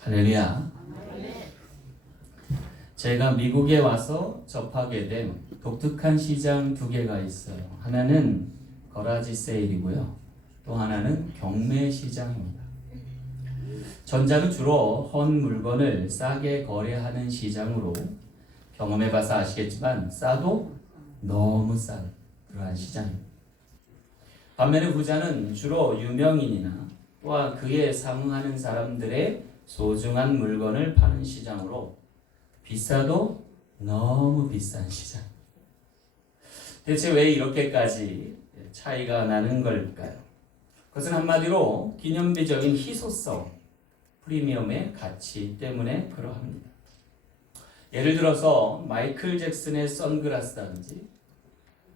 할렐루야. 제가 미국에 와서 접하게 된 독특한 시장 두 개가 있어요. 하나는 거라지 세일이고요. 또 하나는 경매 시장입니다. 전자는 주로 헌 물건을 싸게 거래하는 시장으로 경험해봐서 아시겠지만 싸도 너무 싼 그러한 시장입니다. 반면에 후자는 주로 유명인이나 또한 그에 상응하는 사람들의 소중한 물건을 파는 시장으로 비싸도 너무 비싼 시장. 대체 왜 이렇게까지 차이가 나는 걸까요? 그것은 한마디로 기념비적인 희소성, 프리미엄의 가치 때문에 그러합니다. 예를 들어서 마이클 잭슨의 선글라스라든지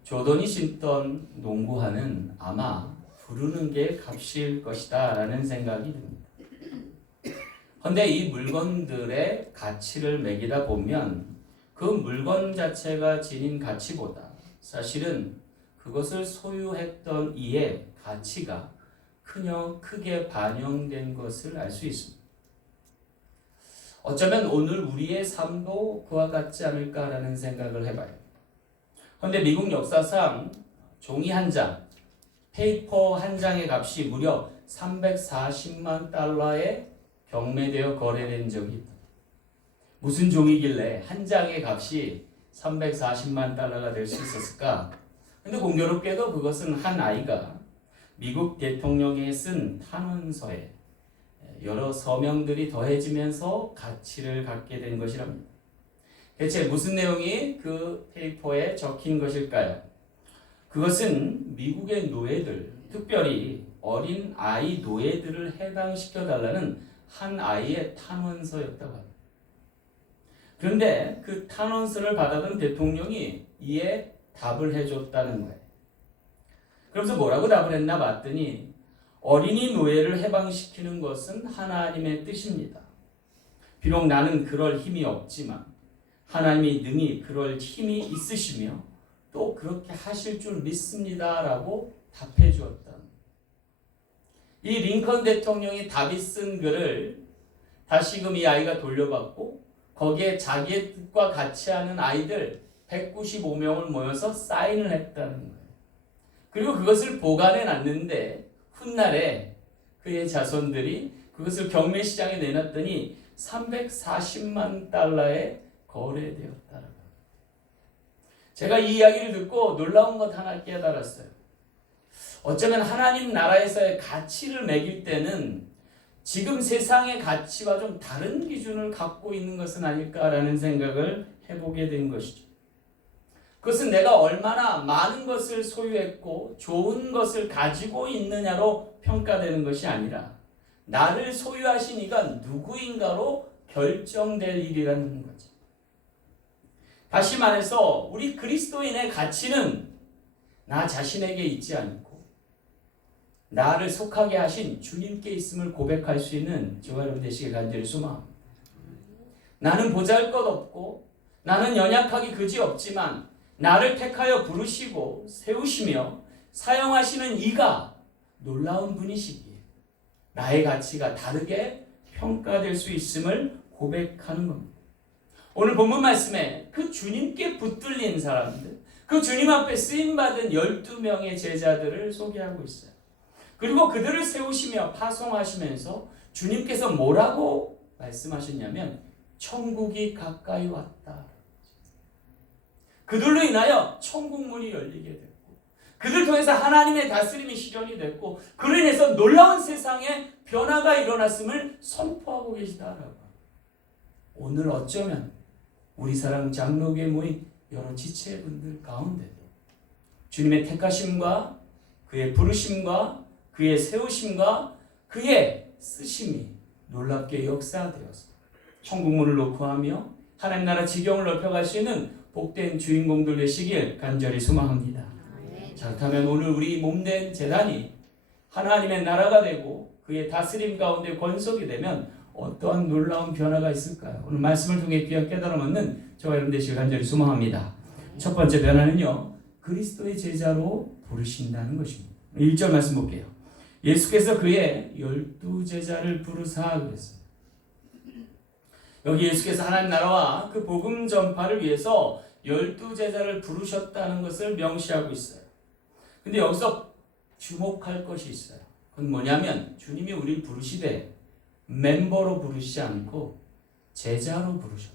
조던이 신던 농구화는 아마 부르는 게 값일 것이다 라는 생각이 듭니다. 그런데 이 물건들의 가치를 매기다 보면 그 물건 자체가 지닌 가치보다 사실은 그것을 소유했던 이의 가치가 크게 반영된 것을 알 수 있습니다. 어쩌면 오늘 우리의 삶도 그와 같지 않을까라는 생각을 해봐요. 그런데 미국 역사상 종이 한 장, 페이퍼 한 장의 값이 무려 340만 달러에 경매되어 거래된 적이 있다. 무슨 종이길래 한 장의 값이 340만 달러가 될 수 있었을까? 근데 공교롭게도 그것은 한 아이가 미국 대통령이 쓴 탄원서에 여러 서명들이 더해지면서 가치를 갖게 된 것이랍니다. 대체 무슨 내용이 그 페이퍼에 적힌 것일까요? 그것은 미국의 노예들, 특별히 어린 아이 노예들을 해방시켜달라는 한 아이의 탄원서였다고 합니다. 그런데 그 탄원서를 받아든 대통령이 이에 답을 해줬다는 거예요. 그러면서 뭐라고 답을 했나 봤더니 어린이 노예를 해방시키는 것은 하나님의 뜻입니다. 비록 나는 그럴 힘이 없지만 하나님이 능히 그럴 힘이 있으시며 또 그렇게 하실 줄 믿습니다 라고 답해 주었다. 이 링컨 대통령이 답이 쓴 글을 다시금 이 아이가 돌려받고 거기에 자기의 뜻과 같이 하는 아이들 195명을 모여서 사인을 했다는 거예요. 그리고 그것을 보관해 놨는데 훗날에 그의 자손들이 그것을 경매시장에 내놨더니 340만 달러에 거래되었다는 거예요. 제가 이 이야기를 듣고 놀라운 것 하나 깨달았어요. 어쩌면 하나님 나라에서의 가치를 매길 때는 지금 세상의 가치와 좀 다른 기준을 갖고 있는 것은 아닐까라는 생각을 해보게 된 것이죠. 그것은 내가 얼마나 많은 것을 소유했고 좋은 것을 가지고 있느냐로 평가되는 것이 아니라 나를 소유하신 이가 누구인가로 결정될 일이라는 거죠. 다시 말해서 우리 그리스도인의 가치는 나 자신에게 있지 않고 나를 속하게 하신 주님께 있음을 고백할 수 있는 저와 여러분 되시길 간절히 소망합니다. 나는 보잘것없고 나는 연약하기 그지없지만 나를 택하여 부르시고 세우시며 사용하시는 이가 놀라운 분이시기에 나의 가치가 다르게 평가될 수 있음을 고백하는 겁니다. 오늘 본문 말씀에 그 주님께 붙들린 사람들, 그 주님 앞에 쓰임받은 12명의 제자들을 소개하고 있어요. 그리고 그들을 세우시며 파송하시면서 주님께서 뭐라고 말씀하셨냐면 천국이 가까이 왔다. 그들로 인하여 천국 문이 열리게 됐고 그들 통해서 하나님의 다스림이 실현이 됐고 그로 인해서 놀라운 세상에 변화가 일어났음을 선포하고 계시다라고. 오늘 어쩌면 우리 사랑 장로교에 모인 여러 지체분들 가운데도 주님의 택하심과 그의 부르심과 그의 세우심과 그의 쓰심이 놀랍게 역사되어서 천국문을 놓고 하며 하나님 나라 지경을 넓혀갈 수 있는 복된 주인공들 되시길 간절히 소망합니다. 자, 그렇다면 오늘 우리 몸된 재단이 하나님의 나라가 되고 그의 다스림 가운데 권속이 되면 어떠한 놀라운 변화가 있을까요? 오늘 말씀을 통해 귀한 깨달음 얻는 저와 여러분 되시길 간절히 소망합니다. 첫 번째 변화는요, 그리스도의 제자로 부르신다는 것입니다. 1절 말씀 볼게요. 예수께서 그의 12 제자를 부르사 그랬어요. 여기 예수께서 하나님 나라와 그 복음 전파를 위해서 12제자를 부르셨다는 것을 명시하고 있어요. 근데 여기서 주목할 것이 있어요. 그건 뭐냐면 주님이 우리를 부르시되 멤버로 부르시지 않고 제자로 부르셨다.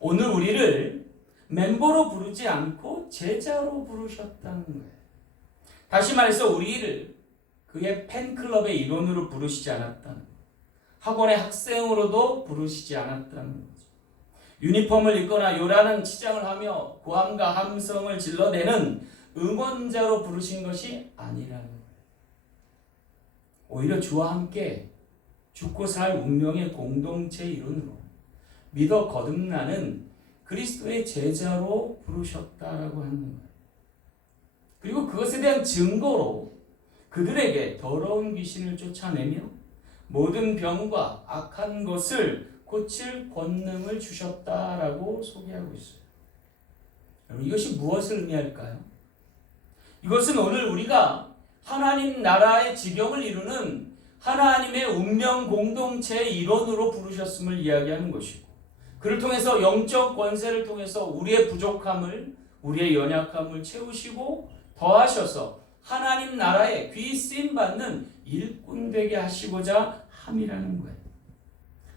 오늘 우리를 멤버로 부르지 않고 제자로 부르셨다는 거예요. 다시 말해서 우리를 그의 팬클럽의 일원으로 부르시지 않았다는 거예요. 학원의 학생으로도 부르시지 않았다는 거죠. 유니폼을 입거나 요란한 치장을 하며 고함과 함성을 질러대는 응원자로 부르신 것이 아니라는 거예요. 오히려 주와 함께 죽고 살 운명의 공동체 일원으로 믿어 거듭나는 그리스도의 제자로 부르셨다라고 하는 거예요. 그리고 그것에 대한 증거로 그들에게 더러운 귀신을 쫓아내며 모든 병과 악한 것을 고칠 권능을 주셨다라고 소개하고 있어요. 여러분, 이것이 무엇을 의미할까요? 이것은 오늘 우리가 하나님 나라의 지경을 이루는 하나님의 운명 공동체의 일원으로 부르셨음을 이야기하는 것이고, 그를 통해서 영적 권세를 통해서 우리의 부족함을, 우리의 연약함을 채우시고 더하셔서 하나님 나라에 귀 쓰임 받는 일꾼 되게 하시고자 함이라는 거예요.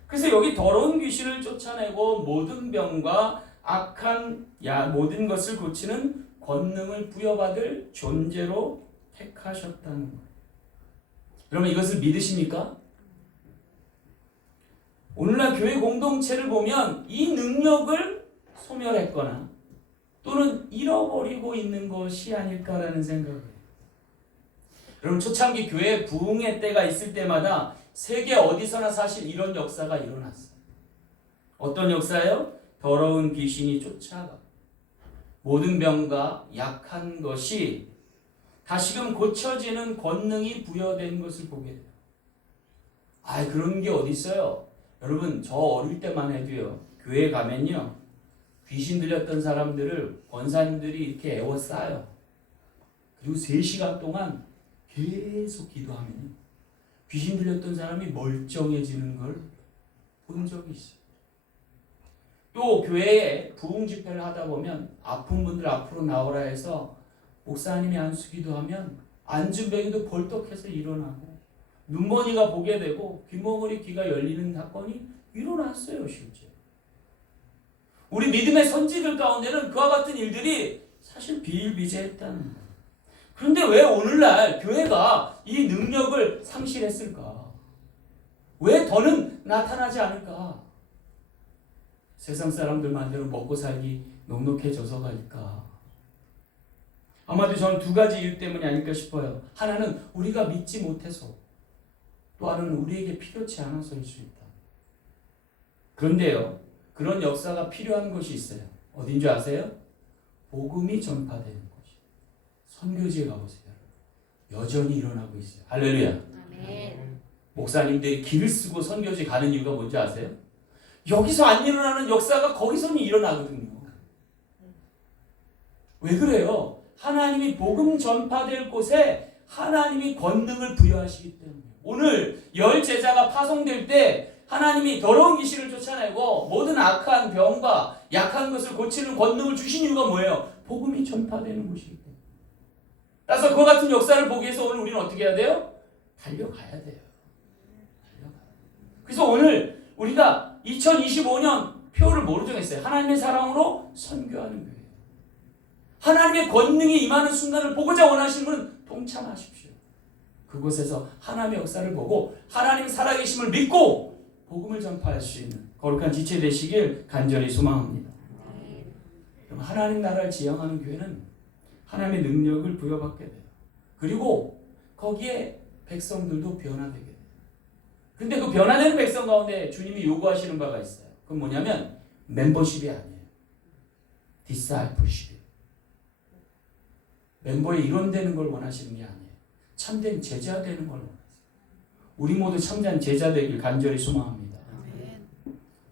그래서 여기 더러운 귀신을 쫓아내고 모든 병과 악한 모든 것을 고치는 권능을 부여받을 존재로 택하셨다는 거예요. 여러분, 이것을 믿으십니까? 오늘날 교회 공동체를 보면 이 능력을 소멸했거나 또는 잃어버리고 있는 것이 아닐까라는 생각을 해요. 여러분, 초창기 교회 부흥의 때가 있을 때마다 세계 어디서나 사실 이런 역사가 일어났어요. 어떤 역사예요? 더러운 귀신이 쫓아가 모든 병과 약한 것이 다시금 고쳐지는 권능이 부여된 것을 보게 돼요. 그런 게 어디 있어요? 여러분, 저 어릴 때만 해도요, 교회 가면요, 귀신 들렸던 사람들을 권사님들이 이렇게 에워싸요. 그리고 3시간 동안 계속 기도하면 귀신 들렸던 사람이 멀쩡해지는 걸 본 적이 있어요. 또 교회에 부흥 집회를 하다 보면 아픈 분들 앞으로 나오라 해서 목사님이 안수기도 하면 안진뱅이도 벌떡해서 일어나고 눈머니가 보게 되고 귀머거리 귀가 열리는 사건이 일어났어요, 실제. 우리 믿음의 선지들 가운데는 그와 같은 일들이 사실 비일비재했다는 거예요. 그런데 왜 오늘날 교회가 이 능력을 상실했을까? 왜 더는 나타나지 않을까? 세상 사람들 말대로 먹고 살기 넉넉해져서가일까? 아마도 저는 2가지 이유 때문이 아닐까 싶어요. 하나는 우리가 믿지 못해서, 또 하나는 우리에게 필요치 않아서일 수 있다. 그런데요, 그런 역사가 필요한 것이 있어요. 어딘 줄 아세요? 복음이 전파되는 곳이. 선교지에 가보세요. 여전히 일어나고 있어요. 할렐루야. 아멘. 목사님들이 길을 쓰고 선교지 가는 이유가 뭔지 아세요? 여기서 안 일어나는 역사가 거기서는 일어나거든요. 왜 그래요? 하나님이 복음 전파될 곳에 하나님이 권능을 부여하시기 때문에. 오늘 10제자가 파송될 때 하나님이 더러운 귀신을 쫓아내고 모든 악한 병과 약한 것을 고치는 권능을 주신 이유가 뭐예요? 복음이 전파되는 곳이기 때문에. 따라서 그와 같은 역사를 보기 위해서 오늘 우리는 어떻게 해야 돼요? 달려가야 돼요. 그래서 오늘 우리가 2025년 표를 뭐로 정했어요? 하나님의 사랑으로 선교하는 거예요. 하나님의 권능이 임하는 순간을 보고자 원하시는 분은 동참하십시오. 그곳에서 하나님의 역사를 보고 하나님 살아계심을 믿고 복음을 전파할 수 있는 거룩한 지체 되시길 간절히 소망합니다. 그럼 하나님 나라를 지향하는 교회는 하나님의 능력을 부여받게 돼요. 그리고 거기에 백성들도 변화되게 돼요. 근데 그 변화되는 백성 가운데 주님이 요구하시는 바가 있어요. 그건 뭐냐면 멤버십이 아니에요. 디사이플십이에요. 멤버에 일원되는 걸 원하시는 게 아니에요. 참된 제자 되는 걸 원하세요. 우리 모두 참된 제자 되길 간절히 소망합니다.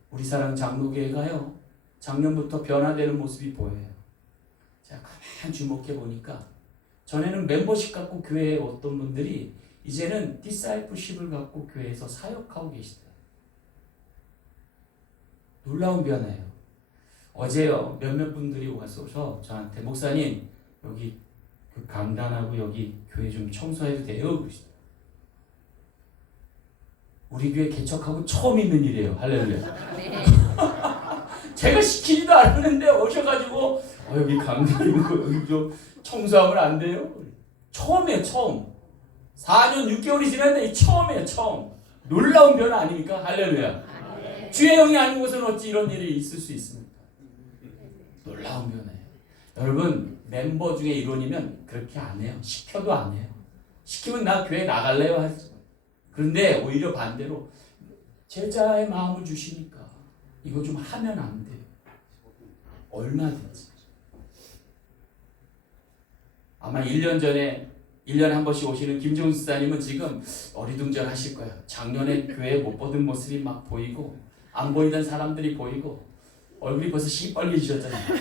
우리 사랑 장로교회가요, 작년부터 변화되는 모습이 보여요. 제가 가만 주목해 보니까 전에는 멤버십 갖고 교회에 어떤 분들이 이제는 디사이플십을 갖고 교회에서 사역하고 계시더라고요. 놀라운 변화예요. 어제요 몇몇 분들이 와서 저한테 목사님 여기 그 강단하고 여기 교회 좀 청소해도 돼요? 그러시더라고요. 우리 교회 개척하고 처음 있는 일이에요. 할렐루야. 네. 제가 시키지도 않았는데 오셔가지고 여기 강단 있고 여기 좀 청소하면 안 돼요? 처음이에요. 처음. 4년 6개월이 지났는데 처음이에요. 처음. 놀라운 변화 아닙니까? 할렐루야. 주의 영이 아닌 곳은 어찌 이런 일이 있을 수 있습니까? 놀라운 변화예요. 여러분 멤버 중에 이론이면 그렇게 안 해요. 시켜도 안 해요. 시키면 나 교회 나갈래요 하죠. 그런데 오히려 반대로 제자의 마음을 주시니까 이거 좀 하면 안 돼요. 얼마든지. 아마 1년 전에 1년에 한 번씩 오시는 김종수 사님은 지금 어리둥절하실 거예요. 작년에 교회 못 보던 모습이 막 보이고 안 보이던 사람들이 보이고 얼굴이 벌써 시뻘개지셨잖아요.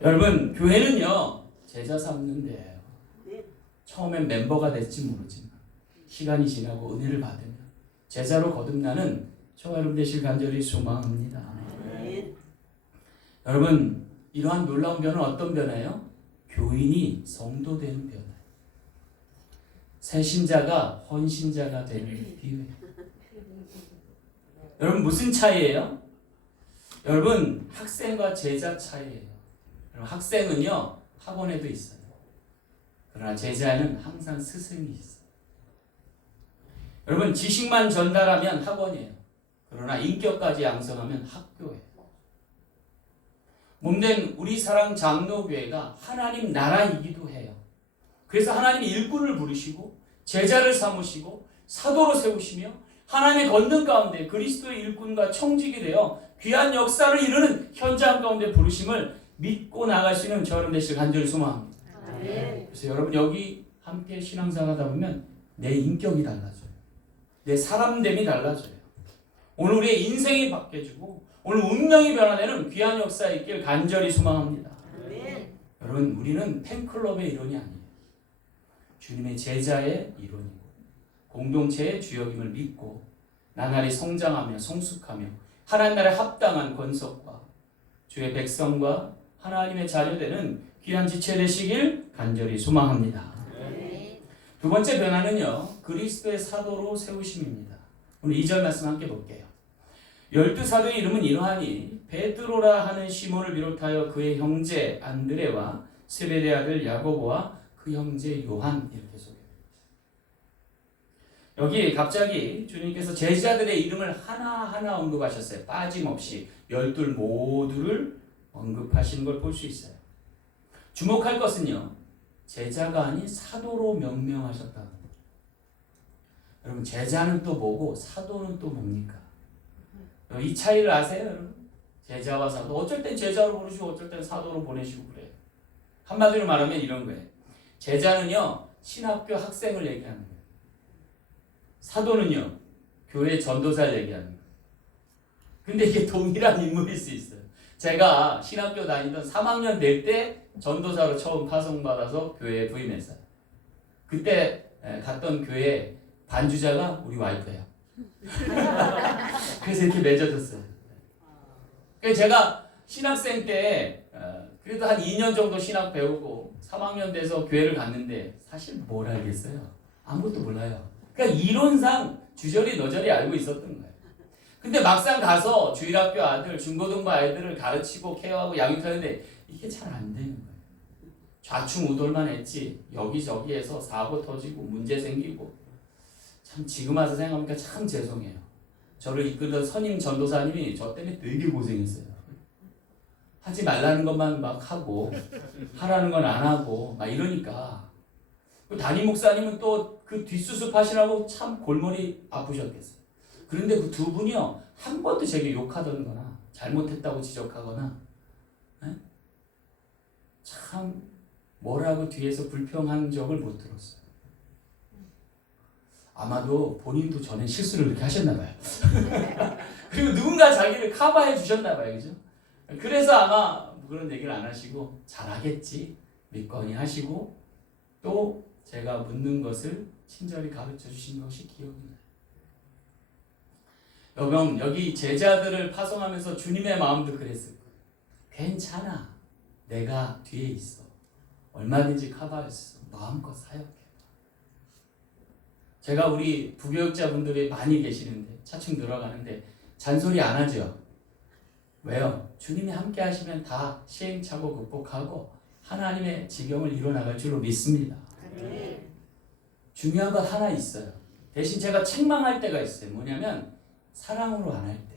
여러분 교회는요 제자 삼는 데예요. 처음엔 멤버가 될지 모르지만 시간이 지나고 은혜를 받으면 제자로 거듭나는 저와 여러분 되실 간절히 소망합니다. 여러분 이러한 놀라운 변화는 어떤 변화예요? 교인이 성도 되는 변화. 새 신자가 헌신자가 되는 기회. 여러분 무슨 차이예요? 여러분 학생과 제자 차이예요. 여러분 학생은요 학원에도 있어요. 그러나 제자는 항상 스승이 있어요. 여러분 지식만 전달하면 학원이에요. 그러나 인격까지 양성하면 학교예요. 몸된 우리 사랑 장로교회가 하나님 나라이기도 해요. 그래서 하나님이 일꾼을 부르시고 제자를 삼으시고 사도로 세우시며 하나님의 권능 가운데 그리스도의 일꾼과 청직이 되어 귀한 역사를 이루는 현장 가운데 부르심을 믿고 나가시는 저런 되실 간절히 소망합니다. 그래서 여러분 여기 함께 신앙생활하다 보면 내 인격이 달라져요. 내 사람됨이 달라져요. 오늘 우리의 인생이 바뀌어지고 오늘 운명이 변화되는 귀한 역사에 있길 간절히 소망합니다. 여러분 우리는 팬클럽의 일원이 아니에요. 주님의 제자의 일원이고 공동체의 주역임을 믿고 나날이 성장하며 성숙하며 하나님 나라에 합당한 권속과 주의 백성과 하나님의 자녀되는 귀한 지체 되시길 간절히 소망합니다. 두 번째 변화는요 그리스도의 사도로 세우심입니다. 오늘 2절 말씀 함께 볼게요. 12사도의 이름은 이러하니 베드로라 하는 시몬을 비롯하여 그의 형제 안드레와 세베대 아들 야고보와 그 형제 요한 이렇게 소개합니다. 여기 갑자기 주님께서 제자들의 이름을 하나하나 언급하셨어요. 빠짐없이 12 모두를 언급하시는 걸 볼 수 있어요. 주목할 것은요. 제자가 아닌 사도로 명명하셨다는 거예요. 여러분 제자는 또 뭐고 사도는 또 뭡니까? 이 차이를 아세요 여러분? 제자와 사도 어쩔 땐 제자로 부르시고 어쩔 땐 사도로 보내시고 그래요. 한마디로 말하면 이런 거예요. 제자는요 신학교 학생을 얘기하는 거예요. 사도는요 교회 전도사를 얘기하는 거예요. 근데 이게 동일한 인물일 수 있어요. 제가 신학교 다니던 3학년 될 때 전도사로 처음 파송받아서 교회에 부임했어요. 그때 갔던 교회 반주자가 우리 와이프예요. 그래서 이렇게 맺어졌어요. 그래서 제가 신학생 때 그래도 한 2년 정도 신학 배우고 3학년 돼서 교회를 갔는데 사실 뭘 알겠어요? 아무것도 몰라요. 그러니까 이론상 주저리 너저리 알고 있었던 거예요. 근데 막상 가서 주일학교 아들, 중고등부 아이들을 가르치고 케어하고 양육하는데 이게 잘 안 되는 거예요. 좌충우돌만 했지 여기저기에서 사고 터지고 문제 생기고 참 지금 와서 생각하니까 참 죄송해요. 저를 이끌던 선임 전도사님이 저 때문에 되게 고생했어요. 하지 말라는 것만 막 하고 하라는 건 안 하고 막 이러니까 담임 목사님은 또 그 뒷수습 하시라고 참 골머리 아프셨겠어요. 그런데 그 두 분이요 한 번도 제게 욕하던거나 잘못했다고 지적하거나 참 뭐라고 뒤에서 불평한 적을 못 들었어요. 아마도 본인도 전에 실수를 그렇게 하셨나 봐요. 그리고 누군가 자기를 커버해 주셨나 봐요. 그죠? 그래서 아마 그런 얘기를 안 하시고 잘하겠지 믿거니 하시고 또 제가 묻는 것을 친절히 가르쳐 주신 것이 기억이 나요. 여러분, 여기 제자들을 파송하면서 주님의 마음도 그랬을 거예요. 괜찮아. 내가 뒤에 있어. 얼마든지 커버했어. 마음껏 사역해. 제가 우리 부교육자분들이 많이 계시는데 차츰 늘어가는데 잔소리 안 하죠. 왜요? 주님이 함께 하시면 다 시행착오 극복하고 하나님의 지경을 이뤄나갈 줄로 믿습니다. 네. 중요한 것 하나 있어요. 대신 제가 책망할 때가 있어요. 뭐냐면 사랑으로 안 할 때,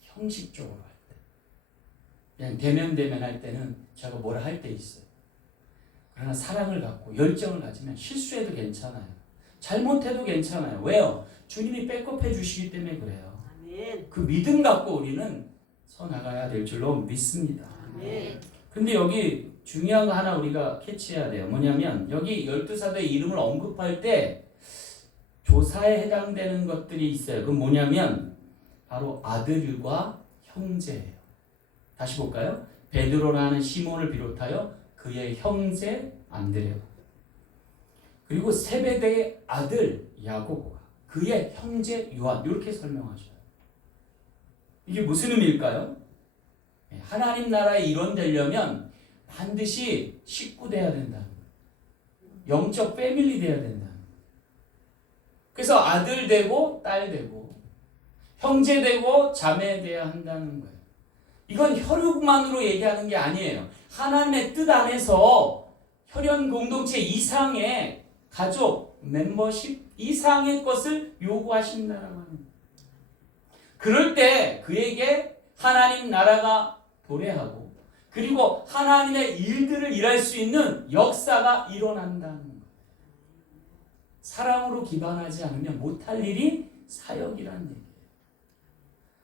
형식적으로 할 때, 그냥 대면 할 때는 제가 뭐라 할 때 있어요. 그러나 사랑을 갖고 열정을 가지면 실수해도 괜찮아요. 잘못해도 괜찮아요. 왜요? 주님이 백업해 주시기 때문에 그래요. 아멘. 그 믿음 갖고 우리는 서 나가야 될 줄로 믿습니다. 아멘. 근데 여기 중요한 거 하나 우리가 캐치해야 돼요. 뭐냐면 여기 12사도의 이름을 언급할 때 조사에 해당되는 것들이 있어요. 그건 뭐냐면 바로 아들과 형제예요. 다시 볼까요? 베드로라는 시몬을 비롯하여 그의 형제 안드레와 그리고 세베대의 아들 야고보가 그의 형제 요한 이렇게 설명하셔요. 이게 무슨 의미일까요? 하나님 나라의 일원 되려면 반드시 식구 돼야 된다는 거예요. 영적 패밀리 돼야 된다는 거예요. 그래서 아들 되고 딸 되고 형제 되고 자매 돼야 한다는 거예요. 이건 혈육만으로 얘기하는 게 아니에요. 하나님의 뜻 안에서 혈연 공동체 이상의 가족, 멤버십 이상의 것을 요구하신다라고 하는 거예요. 그럴 때 그에게 하나님 나라가 도래하고 그리고 하나님의 일들을 일할 수 있는 역사가 일어난다는 거예요. 사랑으로 기반하지 않으면 못할 일이 사역이라는 얘기예요.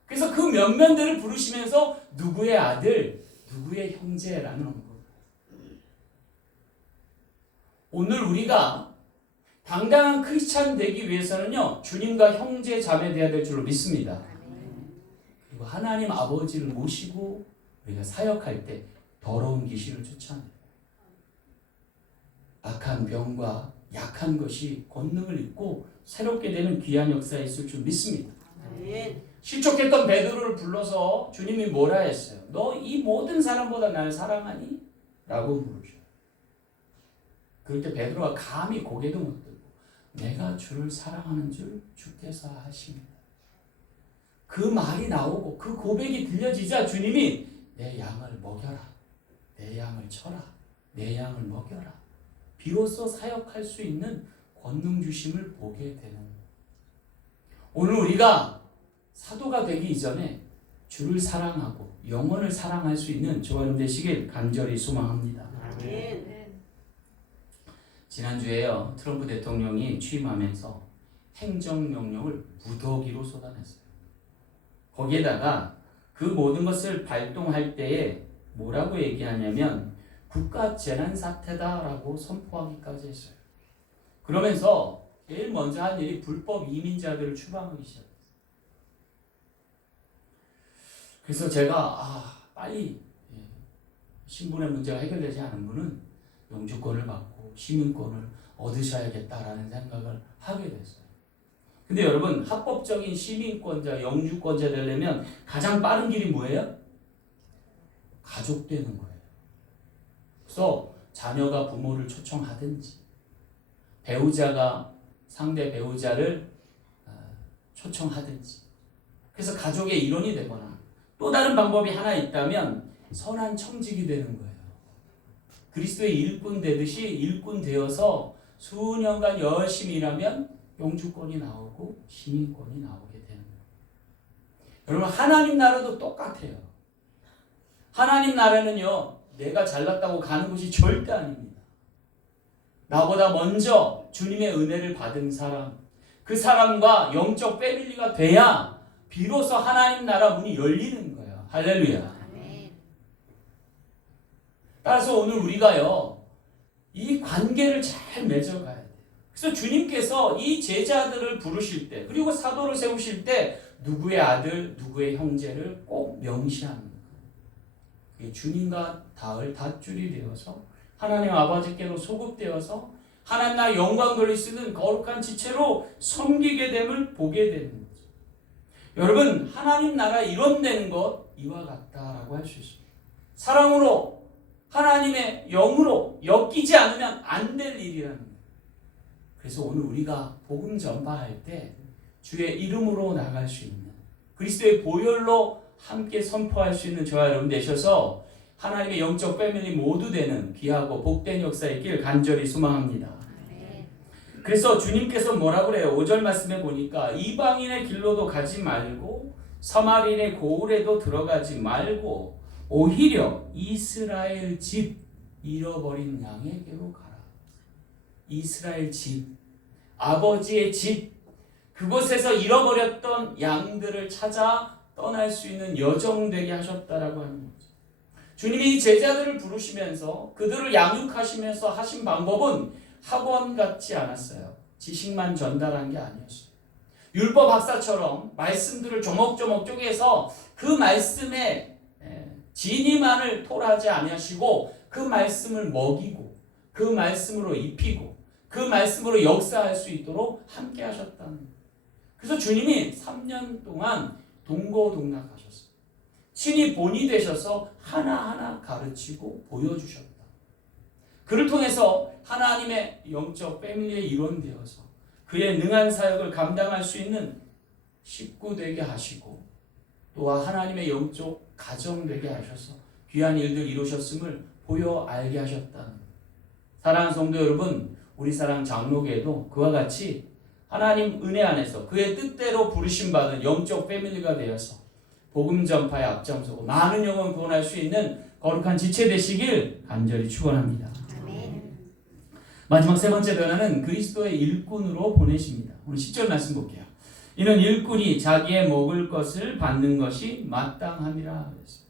그래서 그 면면들을 부르시면서 누구의 아들, 누구의 형제라는 거예요. 오늘 우리가 당당한 크리스찬 되기 위해서는요, 주님과 형제 자매 되어야 될 줄로 믿습니다. 그리고 하나님 아버지를 모시고 우리가 사역할 때 더러운 귀신을 쫓아내요. 악한 병과 약한 것이 권능을 잃고 새롭게 되는 귀한 역사에 있을 줄 믿습니다. 실족했던 베드로를 불러서 주님이 뭐라 했어요? 너 이 모든 사람보다 나를 사랑하니? 라고 물으셔요. 그럴 때 베드로가 감히 고개도 못 들고 내가 주를 사랑하는 줄 주께서 하십니다. 그 말이 나오고 그 고백이 들려지자 주님이 내 양을 먹여라. 내 양을 쳐라. 내 양을 먹여라. 비로소 사역할 수 있는 권능 주심을 보게 되는 거예요. 오늘 우리가 사도가 되기 이전에 주를 사랑하고 영혼을 사랑할 수 있는 저와 여러분 되시길 간절히 소망합니다. 아멘. 지난주에요, 트럼프 대통령이 취임하면서 행정명령을 무더기로 쏟아냈어요. 거기에다가 그 모든 것을 발동할 때에 뭐라고 얘기하냐면 국가재난사태다라고 선포하기까지 했어요. 그러면서 제일 먼저 한 일이 불법 이민자들을 추방하기 시작했어요. 그래서 제가 빨리 신분의 문제가 해결되지 않은 분은 영주권을 받고 시민권을 얻으셔야겠다라는 생각을 하게 됐어요. 근데 여러분, 합법적인 시민권자, 영주권자 되려면 가장 빠른 길이 뭐예요? 가족 되는 거예요. 그래서 자녀가 부모를 초청하든지 배우자가 상대 배우자를 초청하든지 그래서 가족의 일원이 되거나 또 다른 방법이 하나 있다면 선한 청직이 되는 거예요. 그리스도의 일꾼 되듯이 일꾼 되어서 수년간 열심히 일하면 영주권이 나오고 시민권이 나오게 되는 거예요. 여러분, 하나님 나라도 똑같아요. 하나님 나라는요, 내가 잘났다고 가는 곳이 절대 아닙니다. 나보다 먼저 주님의 은혜를 받은 사람, 그 사람과 영적 패밀리가 돼야 비로소 하나님 나라 문이 열리는 거예요. 할렐루야. 따라서 오늘 우리가요, 이 관계를 잘 맺어가야 돼요. 그래서 주님께서 이 제자들을 부르실 때, 그리고 사도를 세우실 때 누구의 아들, 누구의 형제를 꼭 명시하는 거예요. 주님과 닿을 닷줄이 되어서 하나님 아버지께로 소급되어서 하나님 나라 영광 돌릴 수 있는 거룩한 지체로 섬기게 됨을 보게 되는 거죠. 여러분, 하나님 나라 이뤄내는 것 이와 같다라고 할 수 있습니다. 사랑으로 하나님의 영으로 엮이지 않으면 안 될 일이라는 거예요. 그래서 오늘 우리가 복음 전파할 때 주의 이름으로 나갈 수 있는 그리스도의 보혈로 함께 선포할 수 있는 저와 여러분 되셔서 하나님의 영적 패밀리 모두 되는 귀하고 복된 역사 있길 간절히 소망합니다. 그래서 주님께서 뭐라 그래요? 5절 말씀에 보니까 이방인의 길로도 가지 말고 사마리아의 고을에도 들어가지 말고 오히려 이스라엘 집 잃어버린 양에게로 가라. 이스라엘 집, 아버지의 집, 그곳에서 잃어버렸던 양들을 찾아 떠날 수 있는 여정 되게 하셨다라고 하는 거죠. 주님이 이 제자들을 부르시면서 그들을 양육하시면서 하신 방법은 학원 같지 않았어요. 지식만 전달한 게 아니었어요. 율법 학사처럼 말씀들을 조목조목 쪼개서 그 말씀에 진리만을 토라지 아니하시고 그 말씀을 먹이고 그 말씀으로 입히고 그 말씀으로 역사할 수 있도록 함께 하셨다는 거예요. 그래서 주님이 3년 동안 동고동락하셨어요. 친히 본이 되셔서 하나하나 가르치고 보여주셨다. 그를 통해서 하나님의 영적 패밀리의 일원 되어서 그의 능한 사역을 감당할 수 있는 식구 되게 하시고 또한 하나님의 영적 가정 되게 하셔서 귀한 일들 이루셨음을 보여 알게 하셨다. 사랑하는 성도 여러분, 우리 사랑 장로교회도 그와 같이 하나님 은혜 안에서 그의 뜻대로 부르심 받은 영적 패밀리가 되어서 복음 전파에 앞장서고 많은 영혼 구원할 수 있는 거룩한 지체 되시길 간절히 축원합니다. 마지막 세 번째 변화는 그리스도의 일꾼으로 보내십니다. 오늘 10절 말씀 볼게요. 이는 일꾼이 자기의 먹을 것을 받는 것이 마땅함이라 그랬어요.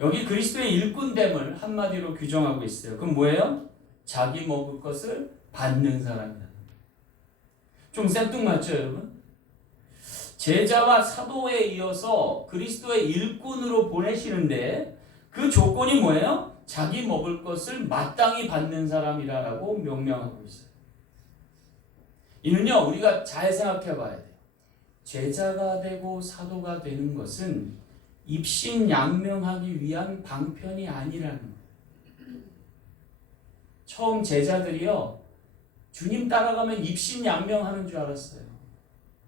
여기 그리스도의 일꾼됨을 한마디로 규정하고 있어요. 그럼 뭐예요? 자기 먹을 것을 받는 사람이다. 좀 생뚱맞죠, 여러분? 제자와 사도에 이어서 그리스도의 일꾼으로 보내시는데 그 조건이 뭐예요? 자기 먹을 것을 마땅히 받는 사람이라고 명명하고 있어요. 이는요, 우리가 잘 생각해 봐야 돼요. 제자가 되고 사도가 되는 것은 입신양명하기 위한 방편이 아니라는 거예요. 처음 제자들이요, 주님 따라가면 입신양명하는 줄 알았어요.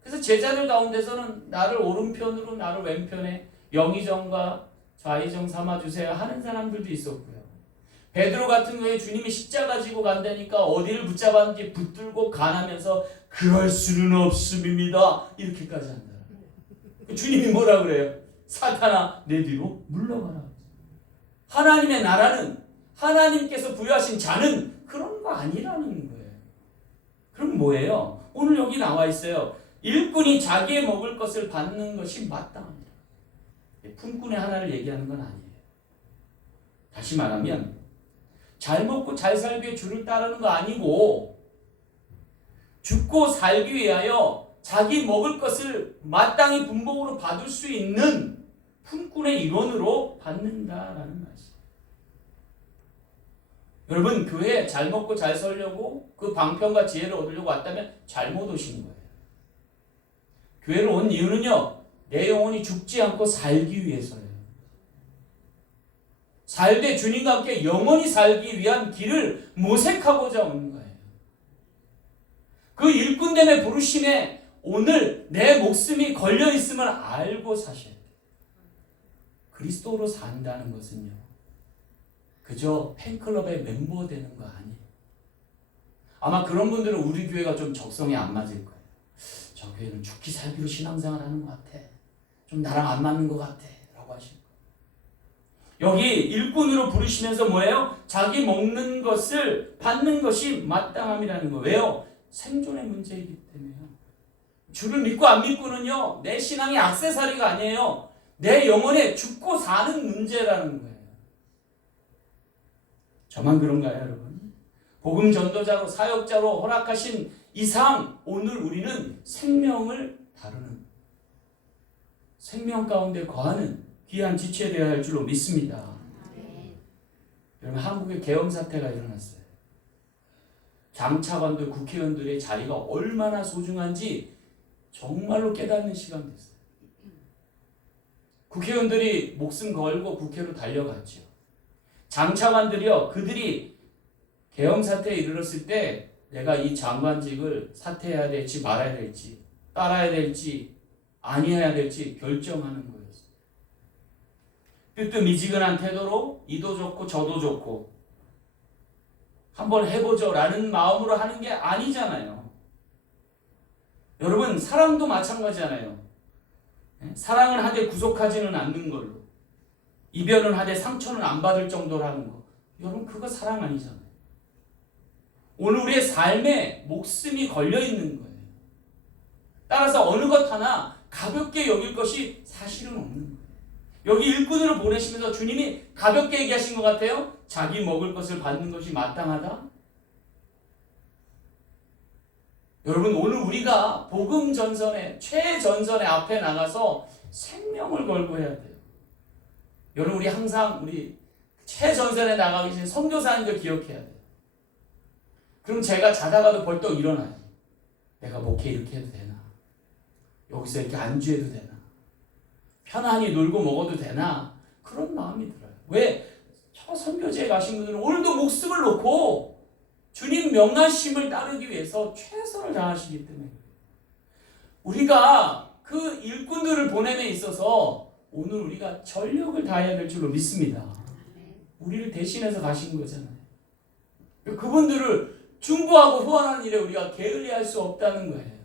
그래서 제자들 가운데서는 나를 오른편으로 나를 왼편에 영의정과 좌의정 삼아주세요 하는 사람들도 있었고요. 베드로 같은 경우에 주님이 십자가 지고 간다니까 어디를 붙잡았는지 붙들고 간하면서 그럴 수는 없음입니다 이렇게까지 한다. 주님이 뭐라 그래요? 사탄아 내 뒤로 물러가라. 하나님의 나라는 하나님께서 부여하신 자는 그런 거 아니라는 거예요. 그럼 뭐예요? 오늘 여기 나와 있어요. 일꾼이 자기의 먹을 것을 받는 것이 마땅합니다. 품꾼의 하나를 얘기하는 건 아니에요. 다시 말하면 잘 먹고 잘 살기 위해 주를 따르는 거 아니고 죽고 살기 위하여 자기 먹을 것을 마땅히 분봉으로 받을 수 있는 품꾼의 일원으로 받는다라는 말씀. 여러분, 교회에 잘 먹고 잘 살려고 그 방편과 지혜를 얻으려고 왔다면 잘못 오신 거예요. 교회를 온 이유는요, 내 영혼이 죽지 않고 살기 위해서예요. 살되 주님과 함께 영원히 살기 위한 길을 모색하고자 온 거예요. 그 일꾼됨의 부르심에 오늘 내 목숨이 걸려있음을 알고 사셔야 돼요. 그리스도로 산다는 것은요, 그저 팬클럽의 멤버 되는 거 아니에요. 아마 그런 분들은 우리 교회가 좀 적성에 안 맞을 거예요. 저 교회는 죽기 살기로 신앙생활 하는 것 같아. 좀 나랑 안 맞는 것 같아. 라고 하시는 거예요. 여기 일꾼으로 부르시면서 뭐예요? 자기 먹는 것을 받는 것이 마땅함이라는 거예요. 왜요? 생존의 문제이기 때문에요. 주를 믿고 안 믿고는요, 내 신앙이 액세서리가 아니에요. 내 영혼에 죽고 사는 문제라는 거예요. 저만 그런가요, 여러분? 복음 전도자로 사역자로 허락하신 이상 오늘 우리는 생명을 다루는 생명 가운데 거하는 귀한 지체되어야 할 줄로 믿습니다. 여러분, 한국에 계엄 사태가 일어났어요. 장차관들, 국회의원들의 자리가 얼마나 소중한지 정말로 깨닫는 시간 됐어요. 국회의원들이 목숨 걸고 국회로 달려갔죠. 장차관들이요, 그들이 계엄 사태에 이르렀을 때 내가 이 장관직을 사퇴해야 될지 말아야 될지, 따라야 될지 아니해야 될지 결정하는 거였어요. 뜨뜻미지근한 태도로 이도 좋고 저도 좋고 한번 해보죠 라는 마음으로 하는 게 아니잖아요. 여러분, 사랑도 마찬가지잖아요. 사랑은 하되 구속하지는 않는 걸로, 이별은 하되 상처는 안 받을 정도로 하는 거, 여러분 그거 사랑 아니잖아요. 오늘 우리의 삶에 목숨이 걸려있는 거예요. 따라서 어느 것 하나 가볍게 여길 것이 사실은 없는 거예요. 여기 일꾼으로 보내시면서 주님이 가볍게 얘기하신 것 같아요. 자기 먹을 것을 받는 것이 마땅하다. 여러분, 오늘 우리가 복음 전선에, 최전선에 앞에 나가서 생명을 걸고 해야 돼요. 여러분, 우리 항상 우리 최전선에 나가기 전에 선교사님들 기억해야 돼요. 그럼 제가 자다가도 벌떡 일어나요. 내가 목회 이렇게 해도 되나? 여기서 이렇게 안주해도 되나? 편안히 놀고 먹어도 되나? 그런 마음이 들어요. 왜? 저 선교지에 가신 분들은 오늘도 목숨을 놓고 주님 명하심을 따르기 위해서 최선을 다하시기 때문에 우리가 그 일꾼들을 보냄에 있어서 오늘 우리가 전력을 다해야 될 줄로 믿습니다. 우리를 대신해서 가신 거잖아요. 그분들을 중보하고 후원하는 일에 우리가 게을리할 수 없다는 거예요.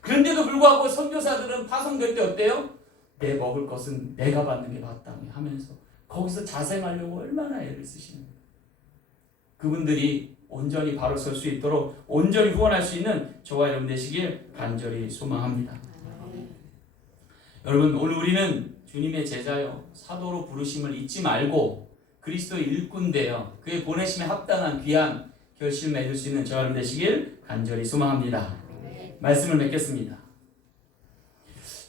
그런데도 불구하고 선교사들은 파송될 때 어때요? 내 먹을 것은 내가 받는 게 마땅해 하면서 거기서 자생하려고 얼마나 애를 쓰시는 거예요. 그분들이 온전히 바로 설 수 있도록 온전히 후원할 수 있는 저와 여러분 되시길 간절히 소망합니다. 여러분, 오늘 우리는 주님의 제자요 사도로 부르심을 잊지 말고 그리스도의 일꾼 되어 그의 보내심에 합당한 귀한 결실을 맺을 수 있는 저와 여러분 되시길 간절히 소망합니다. 말씀을 맺겠습니다.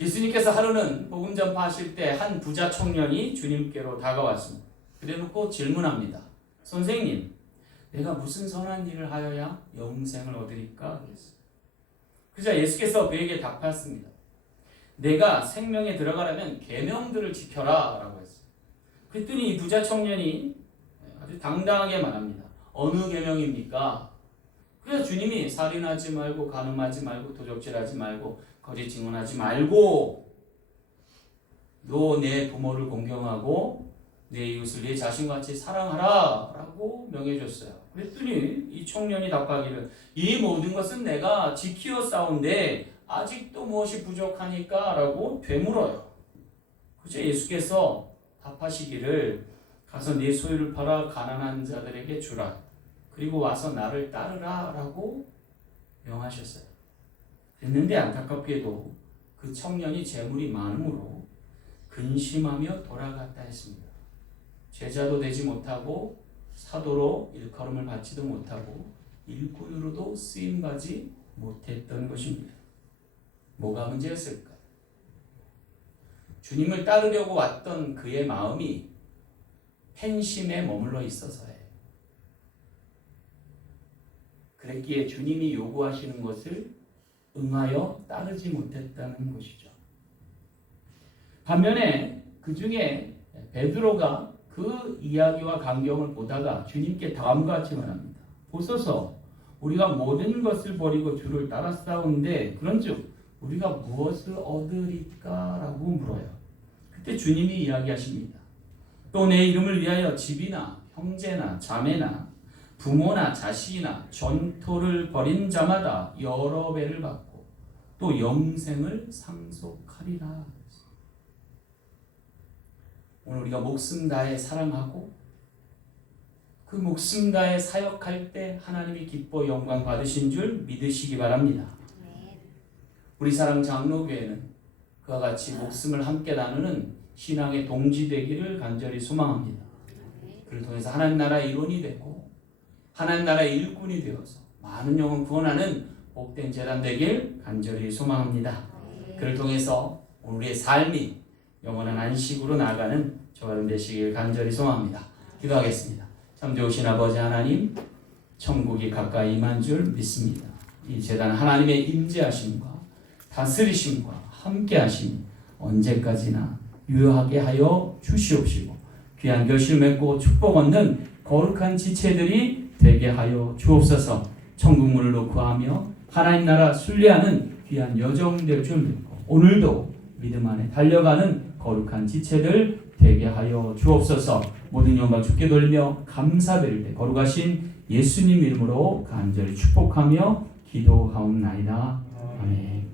예수님께서 하루는 복음 전파하실 때 한 부자 청년이 주님께로 다가왔습니다. 그래놓고 질문합니다. 선생님, 내가 무슨 선한 일을 하여야 영생을 얻으리까? 그러자 예수께서 그에게 답하였습니다. 내가 생명에 들어가려면 계명들을 지켜라 라고 했어요. 그랬더니 이 부자 청년이 아주 당당하게 말합니다. 어느 계명입니까? 그래서 주님이 살인하지 말고 간음하지 말고 도적질하지 말고 거짓 증언하지 말고 너 내 부모를 공경하고 내 이웃을 내 자신같이 사랑하라 라고 명해줬어요. 그랬더니 이 청년이 답하기를 이 모든 것은 내가 지키어 싸운데 아직도 무엇이 부족하니까 라고 되물어요. 그저 예수께서 답하시기를 가서 네 소유를 팔아 가난한 자들에게 주라. 그리고 와서 나를 따르라 라고 명하셨어요. 그랬는데 안타깝게도 그 청년이 재물이 많음으로 근심하며 돌아갔다 했습니다. 제자도 되지 못하고 사도로 일컬음을 받지도 못하고 일꾼으로도 쓰임받지 못했던 것입니다. 뭐가 문제였을까요? 주님을 따르려고 왔던 그의 마음이 팬심에 머물러 있어서예요. 그랬기에 주님이 요구하시는 것을 응하여 따르지 못했다는 것이죠. 반면에 그 중에 베드로가 그 이야기와 광경을 보다가 주님께 다음과 같이 말합니다. 보소서, 우리가 모든 것을 버리고 주를 따랐사온데 그런즉 우리가 무엇을 얻으리까? 라고 물어요. 그때 주님이 이야기하십니다. 또 내 이름을 위하여 집이나 형제나 자매나 부모나 자식이나 전토를 벌인 자마다 여러 배를 받고 또 영생을 상속하리라. 오늘 우리가 목숨 다해 사랑하고 그 목숨 다해 사역할 때 하나님이 기뻐 영광 받으신 줄 믿으시기 바랍니다. 우리 사랑 장로교회는 그와 같이 목숨을 함께 나누는 신앙의 동지 되기를 간절히 소망합니다. 그를 통해서 하나님 나라의 일원이 되고 하나님 나라의 일꾼이 되어서 많은 영혼 구원하는 복된 재단 되길 간절히 소망합니다. 그를 통해서 우리의 삶이 영원한 안식으로 나아가는 저와 여러분 되시길 간절히 소망합니다. 기도하겠습니다. 참 좋으신 아버지 하나님, 천국이 가까이 임한 줄 믿습니다. 이 재단 하나님의 임재하심과 다스리심과 함께하심이 언제까지나 유효하게 하여 주시옵시고 귀한 결실 맺고 축복 얻는 거룩한 지체들이 되게 하여 주옵소서. 천국문으로 구하며 하나님 나라 순례하는 귀한 여정 될 줄 믿고 오늘도 믿음 안에 달려가는 거룩한 지체들 되게 하여 주옵소서. 모든 영광 주께 돌리며 감사드릴 때 거룩하신 예수님 이름으로 간절히 축복하며 기도하옵나이다. 아멘.